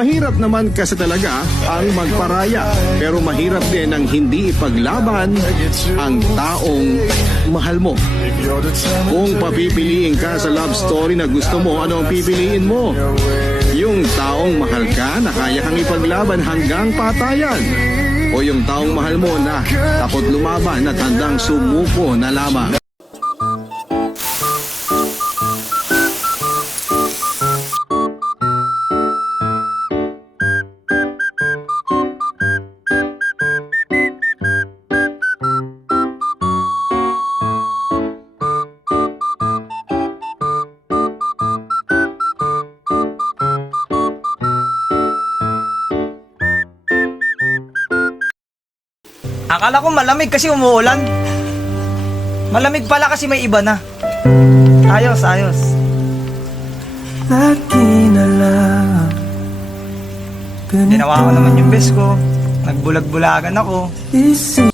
Mahirap naman kasi talaga ang magparaya, pero mahirap din ang hindi ipaglaban ang taong mahal mo. Kung papipiliin ka sa love story na gusto mo, ano ang pipiliin mo? Yung taong mahal ka na kaya kang ipaglaban hanggang patayan? O yung taong mahal mo na takot lumaban at handang sumuko na lamang? Akala ko malamig kasi umuulan. Malamig pala kasi may iba na. Ayos, ayos. Lagi na lang Ginawa ko naman yung best ko. Nagbulag-bulagan ako. isip